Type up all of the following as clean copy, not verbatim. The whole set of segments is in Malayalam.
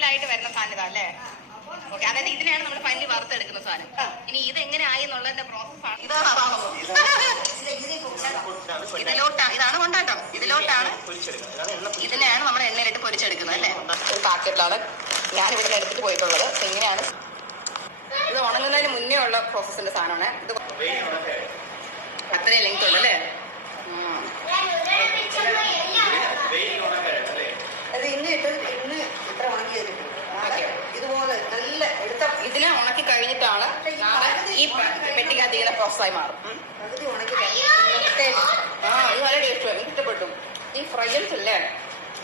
ഫൈനലായിട്ട് വരുന്ന സാധനം ഇതാ അല്ലേ? ഓക്കെ, അതായത് ഇതിനെയാണ് നമ്മൾ ഫൈനലി വറുത്തെടുക്കുന്ന സാധനം. ഇനി ഇത് എങ്ങനെ ആയി എന്നുള്ളതിന്റെ പ്രോസസ്സാണ്. ഇതാണ് കൊണ്ടാട്ടം. ഇതിനെയാണ് നമ്മൾ എണ്ണയിലിട്ട് പൊരിച്ചെടുക്കുന്നത് അല്ലേ? ഒരു പാക്കറ്റിലാണ് ഞാൻ ഇവിടെ എടുത്തിട്ട് പോയിട്ടുള്ളത്. ഇങ്ങനെയാണ് ഇത് ഉണങ്ങുന്നതിന് മുന്നേ ഉള്ള പ്രോസസ്സിന്റെ സാധനമാണ് ഇത്. അത്രയും ലെങ്ത് ഉണ്ട് അല്ലേ? അത് ഇന്ന് ഇത്ര ഉണങ്ങി ചെയ്തിട്ടുണ്ട്. ഇതുപോലെ നല്ല എടുത്ത ഇതിനെ ഉണക്കി കഴിഞ്ഞിട്ടാണ് ഈ പെട്ടിക്കകത്ത് ഇങ്ങനെ പ്രോസസ്സായി മാറും. ഇത് നല്ല ടേസ്റ്റ്. എനിക്ക് ഇഷ്ടപ്പെട്ടു. ഈ ഫ്രൈസ് അല്ലേ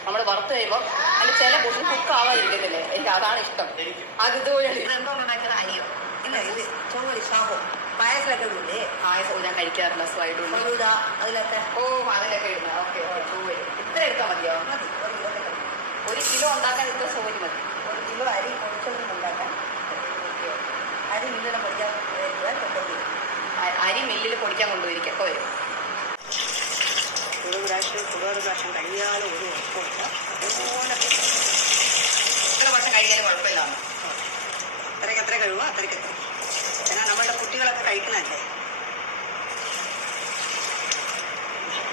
നമ്മൾ വറുത്ത് കഴിയുമ്പോൾ അതിന്റെ ചില പൊട്ടും കുക്ക് ആവാതിരിക്കത്തില്ലേ, എനിക്ക് അതാണ് ഇഷ്ടം. അത് ഇതുപോലെ അരിയോ ഇല്ല, ഇത് ചോറി ഷാപ്പോ പായസമൊക്കെ ഇല്ലേ? പായസം ഞാൻ കഴിക്കാറില്ല. സ്ലൈഡുണ്ട് അതിലൊക്കെ. അതിലൊക്കെ ഇടുന്ന. ഓക്കെ ചോറ് ഇത്ര എടുത്താൽ മതിയോ? മതി. 1 കിലോ ഉണ്ടാക്കാൻ ഇത്ര ചോറ് മതി. 1 കിലോ അരി പൊടിച്ചൊന്നും ഉണ്ടാക്കാൻ. അരി മില്ലിൽ പൊടിക്കാൻ അരി മില്ലിൽ പൊടിക്കാൻ കൊണ്ടുപോയിരിക്കും വരും. ഒരു പ്രാവശ്യം കഴിയാതെ ഒരു കുഴപ്പമില്ല. അതുപോലെ എത്ര വർഷം കഴിയാനും കുഴപ്പമില്ല. അത്രയ്ക്ക് കഴിയുക അത്രയ്ക്ക്. എന്നാൽ നമ്മളുടെ കുട്ടികളൊക്കെ കഴിക്കണല്ലേ.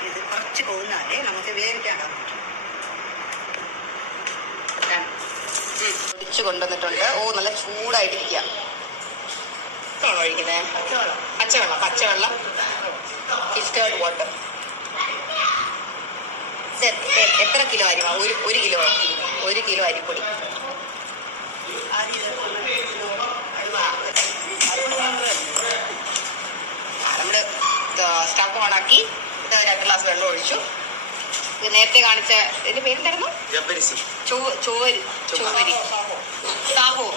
ഇത് കുറച്ച് കൊന്നാലേ നമുക്ക് വേവിക്കാനാകാൻ പറ്റും. പൊടിച്ചു കൊണ്ടുവന്നിട്ടുണ്ട്. നല്ല ചൂടായിട്ടിരിക്കുക. ഒഴിക്കുന്നത് പച്ചവെള്ളം ഫിൽറ്റേർഡ് വാട്ടർ. എത്ര കിലോ അരി? 1 കിലോ അരിപ്പൊടി. നമ്മള് സ്റ്റവ് ഓണാക്കി 2 ഗ്ലാസ് വെള്ളം ഒഴിച്ചു. നേരത്തെ കാണിച്ച ഇതിന്റെ പേരെന്തായിരുന്നു? ചോരി സാഹോ.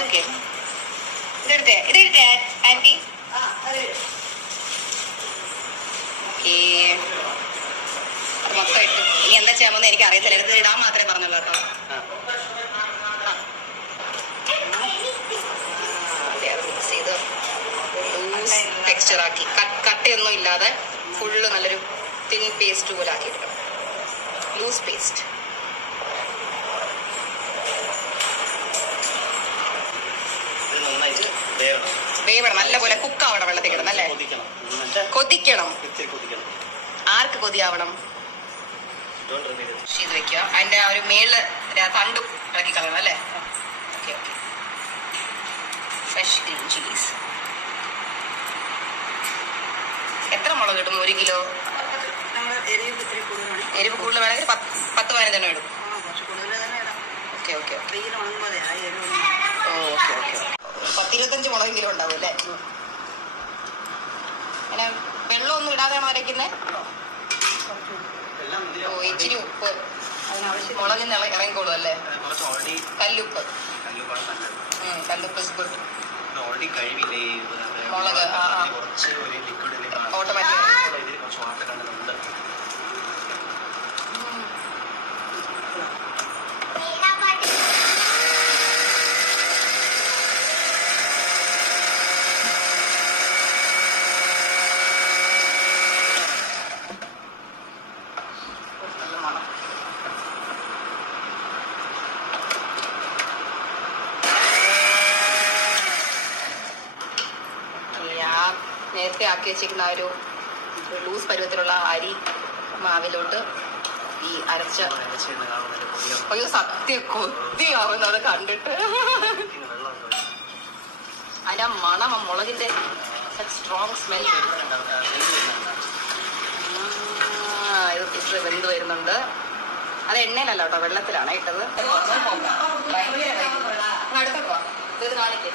ഓക്കെ, ഇതെടുത്തേ ആന്റി. അത് മൊത്തം ഇട്ടു. ഇനി എന്താ ചെയ്യാമെന്ന് എനിക്ക് അറിയത്തില്ല. ഇത് ഇടാൻ മാത്രമേ പറഞ്ഞുള്ളൂ കേട്ടോ. മിക്സ് ചെയ്ത് ലൂസ് ടെക്സ്ചറാക്കി, കട്ടയൊന്നും ഇല്ലാതെ ഫുള്ള് നല്ലൊരു തിൻ പേസ്റ്റ് പോലെ ആക്കിയെടുക്കണം. Loose paste. വേവണം, നല്ലപോലെ കുക്കാവണം. വെള്ളത്തിൽ കിടണം അല്ലേ? കൊതിക്കണം. ആർക്ക് കൊതിയാവണം? ചെയ്ത് വെക്കുക. അതിന്റെ ആ ഒരു മേളില് തണ്ടും ഇളക്കി കളയണം അല്ലേ? Okay okay. Fresh green chillies. എത്ര മുളക് ഇടും? 1 കിലോ. എരിവ് കൂടുതൽ വേണമെങ്കിൽ 10-15 ഇടും. Okay okay okay. 10-25 മുളകെങ്കിലും ഉണ്ടാവും അല്ലേ? അങ്ങനെ വെള്ളമൊന്നും ഇടാതെയാണോ അരയ്ക്കുന്നത്? ഇച്ചിരി ഉപ്പ് മുളകിൽ നിന്ന് ഇറങ്ങിക്കോളും അല്ലേ? കല്ലുപ്പ്. കല്ലുപ്പ് ഇസ് ഗുഡ്. മുളക് ഓട്ടോമാറ്റിക്. നേരത്തെ ആക്കി വെച്ചിരിക്കുന്ന ആ ഒരു ലൂസ് പരുവത്തിലുള്ള അരി മാവിലോട്ട് ഈ അരച്ച. അയ്യോ സത്യം കൊതിയാവുന്നത് കണ്ടിട്ട്. അതിന്റെ മണം, മുളകിന്റെ സ്ട്രോങ് സ്മെൽ. ഇത് വെന്ത് വരുന്നുണ്ട്. അത് എണ്ണയിലല്ല കേട്ടോ, വെള്ളത്തിലാണ് ഇട്ടത്. അടുത്തോട്ട് വാ, ഇത് കാണിക്കേ.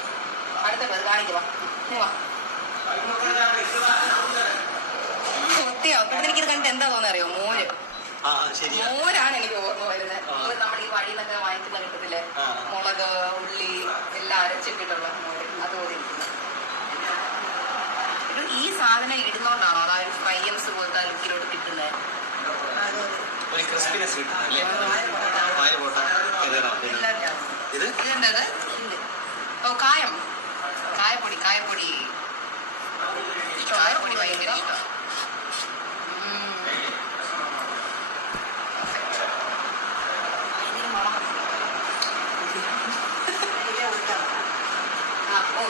അടുത്തോട്ട് കാണിക്കുവാ. എനിക്കിത് കണ്ടിട്ട് എന്താ തോന്നുന്നത് അറിയോ? മോരാണ് എനിക്ക് ഓർമ്മ വരുന്നത്. നമ്മൾ ഈ വഴിയിൽ നിന്നൊക്കെ വാങ്ങിക്കുന്ന കിട്ടത്തില്ലേ, മുളക് ഉള്ളി എല്ലാം അരച്ചിട്ടിട്ടുള്ള മോര്. അതുപോലെ ഈ സാധനം ഇടുന്നോണ്ടാണോ അതാ ഒരു ഫ്രൈയൻസ് പോലത്തെ ലുക്കിലോട്ട് കിട്ടുന്നത്? ഇതെന്തത്? കായം, കായപ്പൊടി. കായപ്പൊടി ഭയങ്കര ഇഷ്ടം.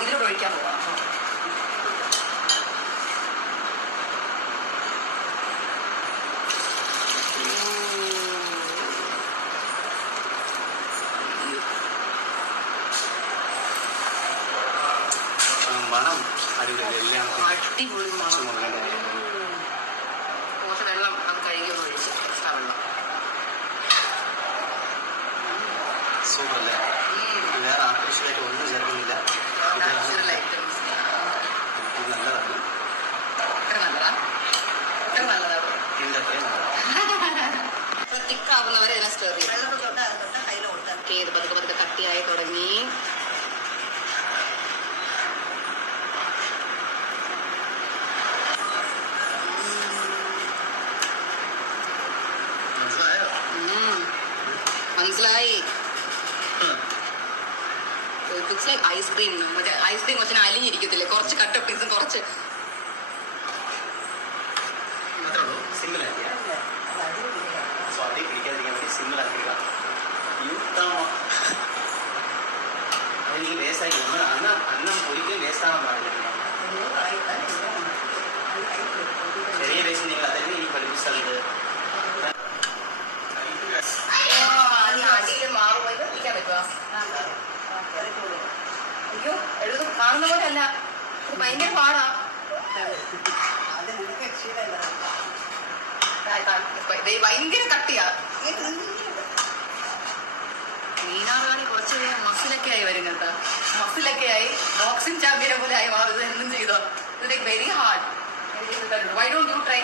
ഇതിലൂടെ ഒഴിക്കാൻ പോവാം. മണം അടിപൊളി കുറച്ച് വെള്ളം അത് കഴുകി ഒന്ന് ഒഴിച്ച് എക്സ്ട്രാ വെള്ളം. സൂപ്പറല്ലേ? വേറെ ആർട്ടിഫിഷ്യലായിട്ട് ഒന്നും ചേർക്കുന്നില്ല. ഐറ്റംസ് നല്ലതാണ്. ഇത്ര നല്ലതാ, ഇത്ര നല്ലതാണ്. തിക്കാവുന്നവരെ ഇതിനെ സ്റ്റർ ചെയ്യും. ഇത് പതുക്കെ പതുക്കെ കട്ടിയായി തുടങ്ങി. മനസ്സിലായി. It's like ice cream. മറ്റേ ഐസ്ക്രീം കുറച്ച് അലിഞ്ഞിരിക്കത്തില്ലേ, കുറച്ച് കട്ട പീസും കുറച്ച് എനിക്ക് വേസ്റ്റായി. അന്നം ഒരിക്കലും വേസ്റ്റാകാൻ പാടില്ല. ചെറിയ വേസ്റ്റ് നിങ്ങൾ അതന്നെ എനിക്ക് പഠിപ്പിച്ചത്. അയ്യോ എഴുതും കാണുന്ന പോലെ അല്ല, ഭയങ്കര പാടാ. ഭയങ്കര കട്ടിയാ. മീനാറാണി കുറച്ച് കഴിഞ്ഞാൽ മസിലൊക്കെ ആയി വരും കേട്ടോ. മസിലൊക്കെ ആയി ബോക്സിംഗ് ചാമ്പ്യനെ പോലെ ആയി മാറും. ഇത് എന്നും ചെയ്തോ. ഇത് like very hard. Why don't you try?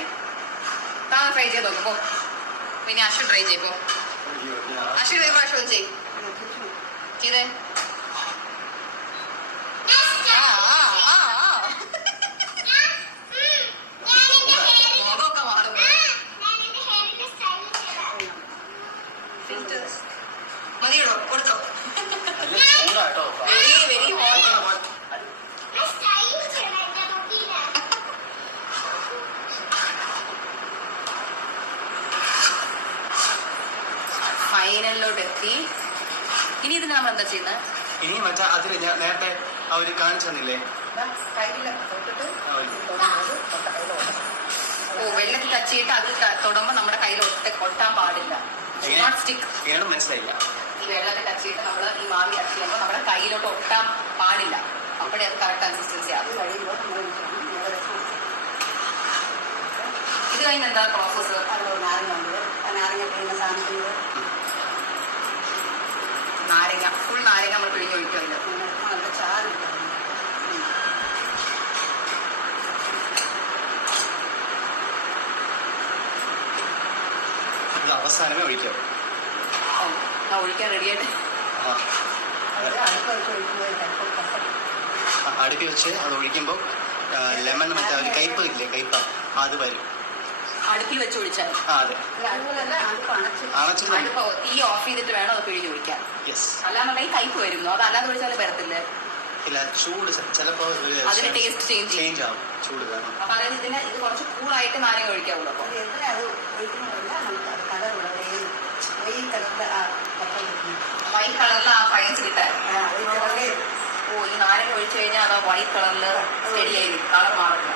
താൻ ട്രൈ ചെയ്ത് നോക്കുമ്പോ പിന്നെ അശ്വ ട്രൈ ചെയ്യപ്പോ. അശ്വ ഒരു പ്രാവശ്യം ചെയ്തേ. മുഖമൊക്കെ മാറും. മതിയോ? കൊടുത്തോ? Very very hot. ഫൈനലിലോട്ട് എത്തി. ഇനി ഇതിന് നമ്മൾ എന്താ ചെയ്യുന്നത്? ഇനി മറ്റേ അതിൽ ഞാൻ നേരത്തെ അവര് കാണിച്ചു തന്നില്ലേ? ഓ വെള്ളത്തിൽ തച്ചിട്ട് അത് തൊടുമ്പോ നമ്മുടെ കയ്യിൽ ഒട്ടാൻ പാടില്ല. മനസ്സിലായില്ല. ഈ വെള്ളത്തിൽ തച്ചിട്ട് നമ്മൾ ഈ മാവി ടച്ച് ചെയ്യുമ്പോൾ നമ്മുടെ കയ്യിലോട്ട് ഒട്ടാൻ പാടില്ല. അപ്പോഴേ അത് കറക്റ്റ് കൺസിസ്റ്റൻസി ആകും. ഇത് കഴിഞ്ഞ എന്താ പ്രോസസ്? നാരങ്ങ ഫുൾ നാരങ്ങ നമ്മൾ പിഴിഞ്ഞ് ഒഴിക്കുമല്ലോ. അവസാനമേ ഒഴിക്കാം. ഒഴിക്കാൻ റെഡിയായിട്ട് അടുപ്പി വെച്ച് അത് ഒഴിക്കുമ്പോൾ ലെമൺ മറ്റേ ഒരു കയ്പ ഇല്ലേ, കയ്പ അത് വരും. അടുപ്പിൽ വെച്ച് ഒഴിച്ചാൽ അതെ. അടുപ്പ് ഈ ഓഫ് ചെയ്തിട്ട് വേണം അത് പിഴിഞ്ഞ് ഒഴിക്കാൻ. അല്ലാന്നുണ്ടെങ്കിൽ കയ്പ് വരുന്നു. അത് അല്ലാതെ ഒഴിച്ചാൽ വരത്തില്ലേ? ഇല്ല, ചൂട് ചിലപ്പോ അതിന്റെ ടേസ്റ്റ് ചേഞ്ച് ആവും. ചൂട് കാരണം. അപ്പൊ അതായത് ഇതിന് ഇത് കുറച്ച് കൂളായിട്ട് നാരങ്ങ ഒഴിക്കാവുള്ളൂ. വൈറ്റ് കളറിൽ ആ ഫൈൻസ് കിട്ടാൻ. ഓ ഈ നാരങ്ങ ഒഴിച്ചു കഴിഞ്ഞാൽ അത് വൈറ്റ് കളറിൽ സ്റ്റഡി ആയി കളർ മാറുന്നു.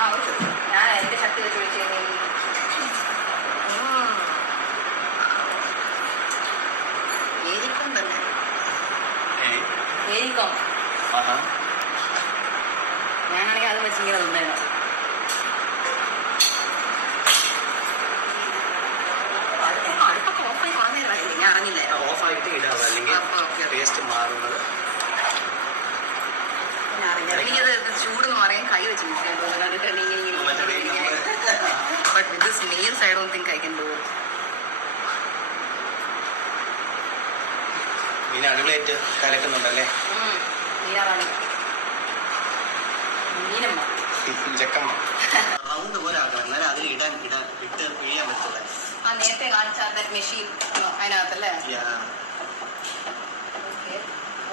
ആ ഒഴിച്ചു. ഞാൻ എന്റെ ശക്തി വെച്ച് ഒഴിച്ചു കഴിഞ്ഞാൽ ഏരിക്കും തന്നെ ഏരിക്കും. ഞാനാണെങ്കിൽ അത് വെച്ച് ഇങ്ങനെ തന്നേനോ. അടുപ്പൊക്കെ ഓഫായി പറഞ്ഞില്ല, ഞാൻ അറിഞ്ഞില്ല. ഓഫായിട്ട് ഇടാം, അല്ലെങ്കിൽ ടേസ്റ്റ് മാറുന്നത്. എനിക്കത് ചൂടെന്ന് പറയാൻ കൈ വെച്ച് but with this nails I don't think I can do. മീൻ അടിപൊളിയായിട്ട് കലക്കുന്നുണ്ടല്ലേ? മീനാറാണി മീനമ്മ ചക്കമ്മ റൗണ്ട് പോലെ ആക്കണം, എന്നാലും അതിൽ ഇട്ട് പിഴിയാൻ പറ്റുള്ളൂ. ആ നേരത്തെ കാണിച്ച മെഷീൻ അതിനകത്തല്ലേ?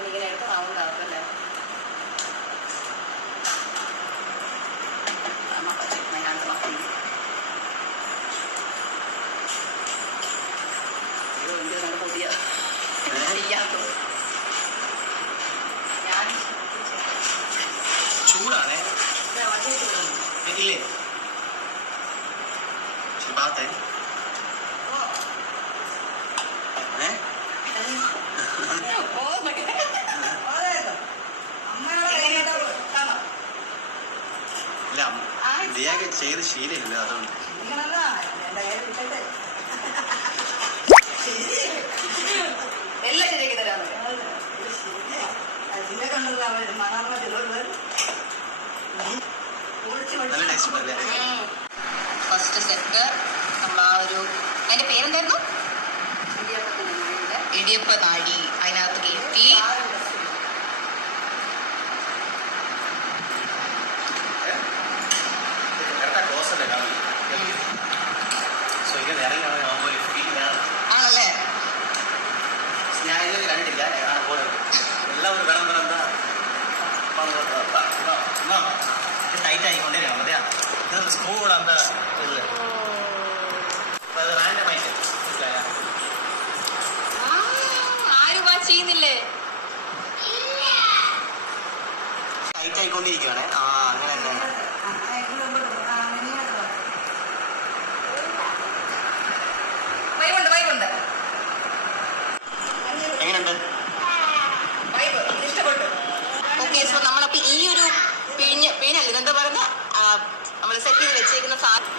ഇങ്ങനെ എടുത്ത് റൗണ്ട് ആക്കല്ലേ? പുതിയ ശീലമില്ല അതുകൊണ്ട്. എല്ലാം ശരിയാക്കി തരാമോ? നല്ല ടേസ്റ്റ് ഉണ്ടല്ലേ? ഫസ്റ്റ് സെറ്റ് നമ്മൾ ആ ഒരു അതിന്റെ പേരെന്തായിരുന്നു? ഇടിയപ്പ നാഴി അതിനകത്ത് കയറ്റി ആണല്ലേ? ഞാൻ ഇതൊന്നും കണ്ടിട്ടില്ല. എല്ലാവരും വേണം ടൈറ്റ് ആയിക്കൊണ്ടിരിക്കണം. അതെയാ ഇത് സ്കൂൾ അന്ത ഇത് അത് റാൻഡമായിട്ട് ആരും വാച്ച് ചെയ്യുന്നില്ലേ? ടൈറ്റ് ആയിക്കൊണ്ടിരിക്കുകയാണ്. ആ അങ്ങനെ തന്നെ. വൈബുണ്ട് വൈബുണ്ട് എങ്ങനെയുണ്ട്? വൈബ് ഇഷ്ടപ്പെട്ടു. ഓക്കെ, സോ നമ്മളപ്പോ ഈ ഒരു പിഴിഞ്ഞല്ല എന്താ പറയുക, നമ്മൾ സെറ്റ് ചെയ്ത് വെച്ചേക്കുന്ന സാധനം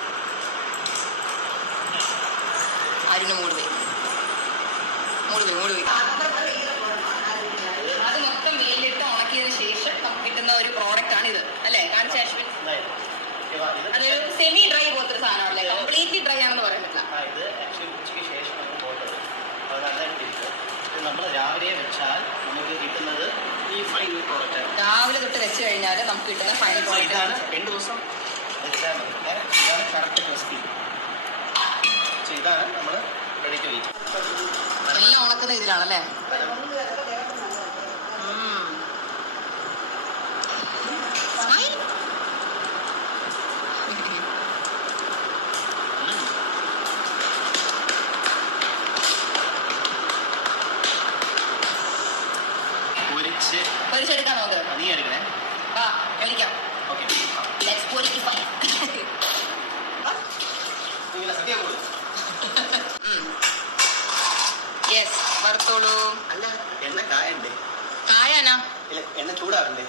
അരിന് മൂടുപോയി അത് മൊത്തം വെയിലിട്ട് ഉണക്കിയതിന് ശേഷം നമുക്ക് കിട്ടുന്ന ഒരു പ്രോഡക്റ്റ് ആണ് ഇത് അല്ലേ? കാണിച്ച അശ്വിൻ, അതൊരു സെമി ഡ്രൈ പോലത്തെ സാധനമല്ലേ? കംപ്ലീറ്റ്ലി ഡ്രൈ ആണെന്ന് പറയാൻ പറ്റില്ല. ഇത് ആക്ച്വലി ഉച്ചയ്ക്ക് ശേഷം നമുക്ക് പോട്ടത് അത് നന്നായിട്ട് നമ്മൾ രാവിലെ വെച്ചാൽ നമുക്ക് കിട്ടുന്നത് ഈ ഫൈനൽ പ്രോഡക്റ്റ്. രാവിലെ തൊട്ട് വെച്ച് കഴിഞ്ഞാൽ നമുക്ക് കിട്ടുന്ന ഫൈനൽ പ്രോഡക്റ്റ് ഇതാണ്. 2 ദിവസം വെച്ചാൽ മതി. ഇതാണ് കറക്റ്റ് റെസിപ്പി. ഇതാണ് നമ്മൾ റെഡി ടു ഈറ്റ്. എല്ലാം ഉണക്കുന്ന ഇതിലാണല്ലേ? പൊരിച്ചെടുക്കാൻ നോക്ക്. നീ എടുക്കണേ. ആ കഴിക്കാം. ഓക്കെ, ലെറ്റ്സ് പൊരിക്കിഫൈ. ഇങ്ങനെ സദ്യ കൊടുക്കും. യെസ്, വറുത്തോളൂ. അല്ല, എണ്ണ കായണ്ടേ? കായാനാ? ഇല്ല, എണ്ണ ചൂടാകണ്ടേ?